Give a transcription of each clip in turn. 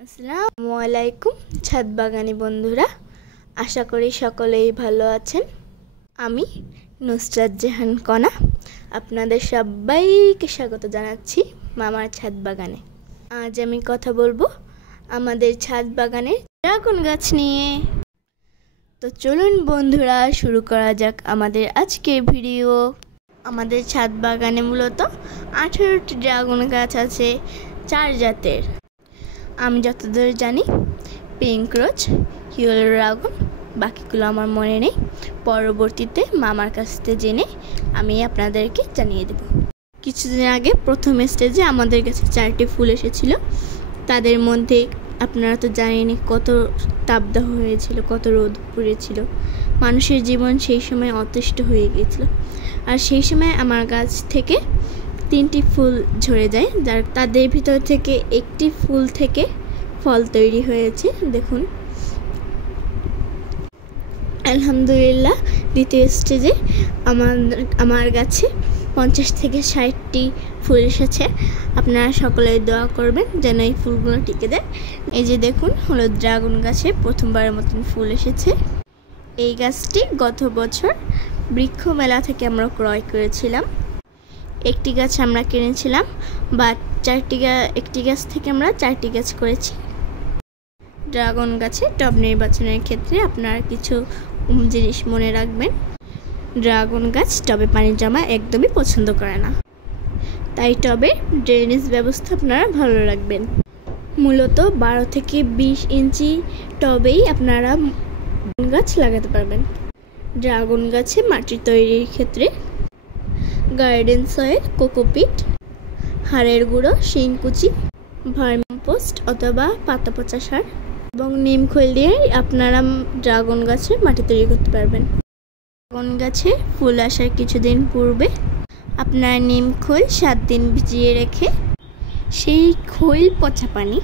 আসসালামু আলাইকুম ছাদ বাগানি বন্ধুরা, আশা করি সকলেই ভালো আছেন। আমি নুসরাত জাহান কণা আপনাদের সবাইকে স্বাগত জানাচ্ছি মামার ছাদ বাগানে। আজ আমি কথা বলবো আমাদের ছাদ বাগানের ড্রাগন গাছ নিয়ে। তো চলুন বন্ধুরা, শুরু করা যাক আমাদের আজকের ভিডিও। আমাদের ছাদ বাগানে মূলত 18টি ড্রাগন গাছ আছে, 4 জাতের। আমি যতদূর জানি পিঙ্ক রোজ, ইয়েলো ড্রাগন, বাকিগুলো আমার মনে নেই। পরবর্তীতে মামার কাছ থেকে জেনে আমি আপনাদেরকে জানিয়ে দেব। কিছুদিন আগে প্রথম স্টেজে আমাদের কাছে 4টি ফুল এসেছিল। তাদের মধ্যে আপনারা তো জানেনই কত তাপদাহ হয়েছিল, কত রোদ পড়েছিল। মানুষের জীবন সেই সময় অতিষ্ঠ হয়ে গিয়েছিল। আর সেই সময় আমার গাছ থেকে 3টি ফুল ঝরে যায়, যার তাদের ভিতর থেকে একটি ফুল থেকে ফল তৈরি হয়েছে। দেখুন, আলহামদুলিল্লাহ দ্বিতীয় স্টেজে আমার গাছে 50 থেকে 60টি ফুল এসেছে। আপনারা সকলে দোয়া করবেন যেন এই ফুলগুলো টিকে দেয়। এই যে দেখুন, হলুদ ড্রাগন গাছে প্রথমবারের মতন ফুল এসেছে। এই গাছটি গত বছর বৃক্ষ মেলা থেকে আমরা ক্রয় করেছিলাম। একটি গাছ আমরা কিনেছিলাম, বা একটি গাছ থেকে আমরা 4টি গাছ করেছি। ড্রাগন গাছে টব নির্বাচনের ক্ষেত্রে আপনারা কিছু জিনিস মনে রাখবেন। ড্রাগন গাছ টবে পানি জমা একদমই পছন্দ করে না, তাই টবে ড্রেনেজ ব্যবস্থা আপনারা ভালো রাখবেন। মূলত 12 থেকে 20 ইঞ্চি টবেই আপনারা গাছ লাগাতে পারবেন। ড্রাগন গাছে মাটি তৈরির ক্ষেত্রে গার্ডেন সয়েল, কোকোপিট, হাড়ের গুঁড়ো, শিংকুচি, ভার্মিকম্পোস্ট অথবা পাতা পচা সার এবং নিম খৈল দিয়ে আপনারা ড্রাগন গাছে মাটি তৈরি করতে পারবেন। ড্রাগন গাছে ফুল আসার কিছুদিন পূর্বে আপনারা নিম খৈল 7 দিন ভিজিয়ে রেখে সেই খৈল পচা পানি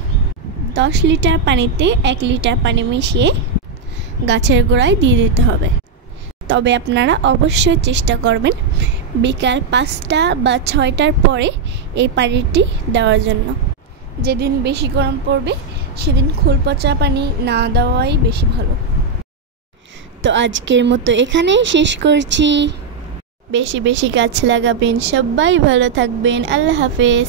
10 লিটার পানিতে 1 লিটার পানি মিশিয়ে গাছের গোড়ায় দিয়ে দিতে হবে। তবে আপনারা অবশ্যই চেষ্টা করবেন বিকাল 5টা বা 6টার পরে এই পানিটি দেওয়ার জন্য। যেদিন বেশি গরম পড়বে সেদিন খোল পচা পানি না দেওয়াই বেশি ভালো। তো আজকের মতো এখানেই শেষ করছি। বেশি বেশি গাছ লাগাবেন, সবাই ভালো থাকবেন। আল্লাহ হাফেজ।